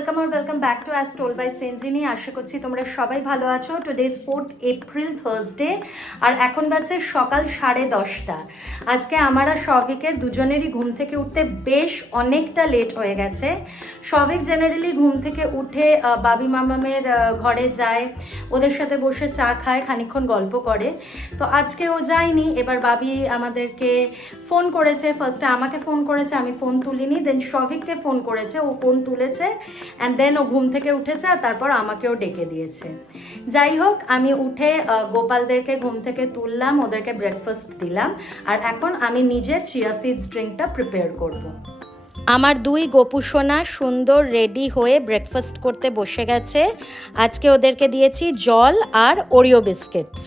Welcome R welcome back to as told by সেঞ্জিনি আশা করছি তোমরা সবাই ভালো আছো। Today is fourth April Thursday আর এখন বাজে সকাল সাড়ে দশটা। আজকে আমার আর সবিকের দুজনেরই ঘুম থেকে উঠতে বেশ অনেকটা লেট হয়ে গেছে। সবিক জেনারেলি ঘুম থেকে উঠে বাবি মামামের ঘরে যায়, ওদের সাথে বসে চা খায়, খানিকক্ষণ গল্প করে। তো আজকে ও যায়নি, এবার বাবি আমাদেরকে ফোন করেছে। ফার্স্টে আমাকে ফোন করেছে, আমি ফোন তুলিনি দেন শভিককে ফোন করেছে, ও ফোন তুলেছে। অ্যান্ড দেন ও ঘুম থেকে উঠেছে আর তারপর আমাকেও ডেকে দিয়েছে। যাই হোক, আমি উঠে গোপালদেরকে ঘুম থেকে তুললাম, ওদেরকে ব্রেকফাস্ট দিলাম, আর এখন আমি নিজের চিয়া সিডস ড্রিঙ্কটা প্রিপেয়ার করব। আমার দুই গোপুসোনা সুন্দর রেডি হয়ে ব্রেকফাস্ট করতে বসে গেছে। আজকে ওদেরকে দিয়েছি জল আর ওরিও বিস্কিটস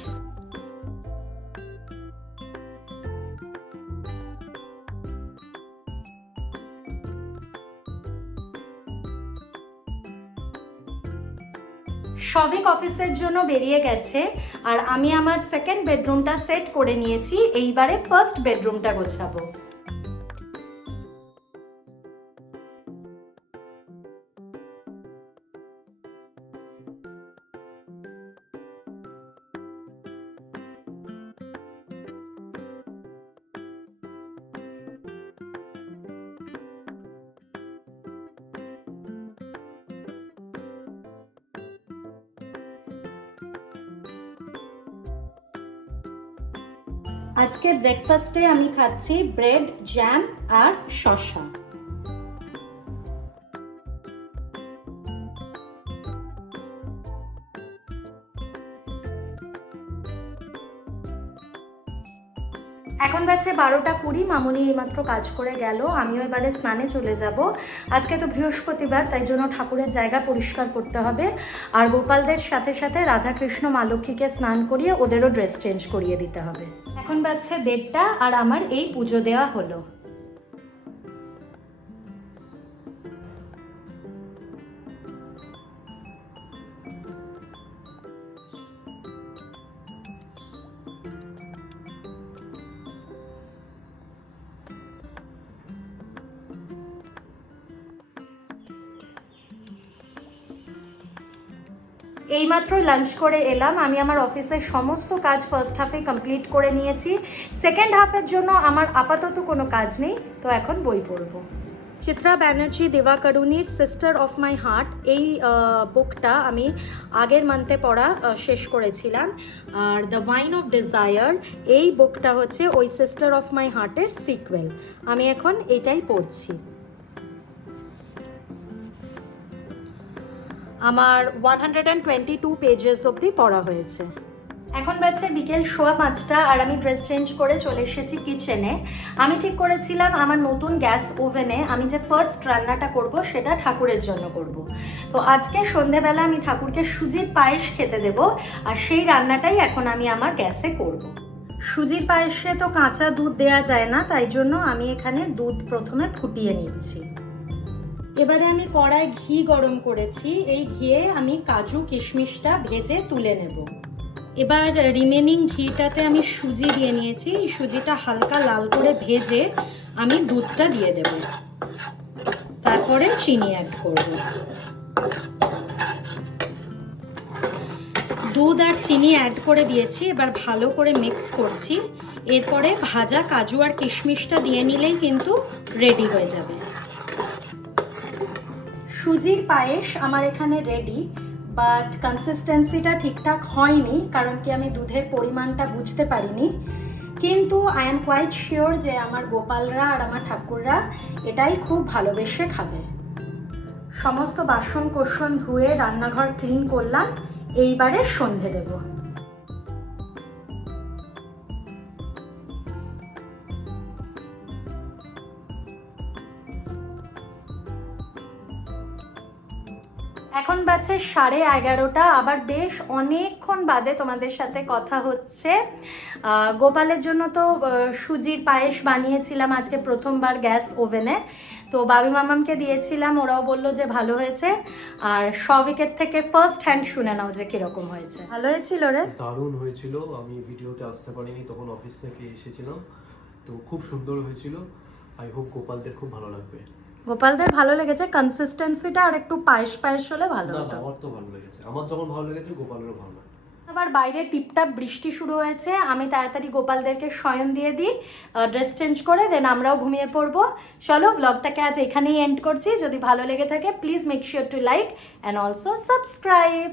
সবিক অফিসের জন্য বেরিয়ে গেছে আর আমি আমার সেকেন্ড বেডরুমটা সেট করে নিয়েছি। এইবারে ফার্স্ট বেডরুমটা গোছাবো। আজকে ব্রেকফাস্টে আমি খাচ্ছি ব্রেড জ্যাম আর শসা। এখন বাজছে বারোটা কুড়ি, মামনি এইমাত্র কাজ করে গেল, আমিও এবারে স্নানে চলে যাব। আজকে তো বৃহস্পতিবার, তাই জন্য ঠাকুরের জায়গা পরিষ্কার করতে হবে। আর গোপালদের সাথে সাথে রাধাকৃষ্ণ মা লক্ষ্মীকে স্নান করিয়ে ওদেরও ড্রেস চেঞ্জ করিয়ে দিতে হবে। এখন বাজছে দেড়টা, আর আমার এই পুজো দেওয়া হলো। এইমাত্র লাঞ্চ করে এলাম। আমি আমার অফিসের সমস্ত কাজ ফার্স্ট হাফে কমপ্লিট করে নিয়েছি। সেকেন্ড হাফের জন্য আমার আপাতত কোনো কাজ নেই, তো এখন বই পড়ব। চিত্রা ব্যানার্জি, দেবা করুণীর সিস্টার অফ মাই হার্ট এই বুকটা আমি আগের মান্থে পড়া শেষ করেছিলাম। আর দ্য ওয়াইন অফ ডিজায়ার এই বুকটা হচ্ছে ওই সিস্টার অফ মাই হার্টের সিকুয়েল আমি এখন এটাই পড়ছি। আমার one hundred and twenty two pages অবধি পড়া হয়েছে। এখন বাজছে বিকেল সোয়া পাঁচটা আর আমি ড্রেস চেঞ্জ করে চলে এসেছি কিচেনে আমি ঠিক করেছিলাম আমার নতুন গ্যাস ওভেনে আমি যে ফার্স্ট রান্নাটা করব সেটা ঠাকুরের জন্য করব। তো আজকে সন্ধেবেলা আমি ঠাকুরকে সুজির পায়েস খেতে দেব আর সেই রান্নাটাই এখন আমি আমার গ্যাসে করব। সুজির পায়েসে তো কাঁচা দুধ দেয়া যায় না, তাই জন্য আমি এখানে দুধ প্রথমে ফুটিয়ে নিচ্ছি। এবারে আমি কড়ায় ঘি গরম করেছি। এই ঘিয়ে আমি কাজু, কিশমিশটা ভেজে তুলে নেব। এবার রিমেনিং ঘিটাতে আমি সুজি দিয়ে নিয়েছি। এই সুজিটা হালকা লাল করে ভেজে আমি দুধটা দিয়ে দেব। তারপরে চিনি অ্যাড করব। দুধ আর চিনি অ্যাড করে দিয়েছি। এবার ভালো করে মিক্স করছি। এরপরে ভাজা কাজু আর কিশমিশটা দিয়ে নিলেই কিন্তু রেডি হয়ে যাবে। সুজির পায়েস আমার এখানে রেডি বাট কনসিস্টেন্সিটা ঠিকঠাক হয়নি, কারণ কি আমি দুধের পরিমাণটা বুঝতে পারিনি। কিন্তু আই এম কোয়াইট শিওর যে আমার গোপালরা আর আমার ঠাকুররা এটাই খুব ভালোবেসে খাবে। সমস্ত বাসন কোসন ধুয়ে রান্নাঘর ক্লিন করলাম, এইবারে সন্ধে দেবো। এখন বাজছে সাড়ে এগারোটা আবার বেশ অনেকক্ষণ বাদে তোমাদের সাথে কথা হচ্ছে। গোপালের জন্য তো সুজির পায়েস বানিয়েছিলাম আজকে প্রথমবার গ্যাস ওভেনে। তো বাবি মামামকে দিয়েছিলাম ওরাও বলল যে ভালো হয়েছে। আর সবিকের থেকে ফার্স্ট হ্যান্ড শুনে নাও যে কীরকম হয়েছে। ভালো হয়েছিল রে। দারুণ হয়েছিল আমি ভিডিওতে আসতে পারিনি তখন অফিস থেকে এসেছিলাম। তো খুব সুন্দর হয়েছিল। আই হোপ গোপালদের খুব ভালো লাগবে। গোপালদের ভালো লেগেছে কনসিস্টেন্সিটা আর একটু পায়েস পায়েস হলে ভালো হতো। আমার তো ভালো লেগেছে। আমার যখন ভালো লেগেছে গোপালেরও ভালো লাগে আবার বাইরে টিপটাপ বৃষ্টি শুরু হয়েছে আমি তাড়াতাড়ি গোপালদেরকে শয়ন দিয়ে দিই ড্রেস চেঞ্জ করে দেন আমরাও ঘুমিয়ে পড়ব। চলো ব্লগটাকে আজ এখানেই এন্ড করছি। যদি ভালো লেগে থাকে please make sure to like and also subscribe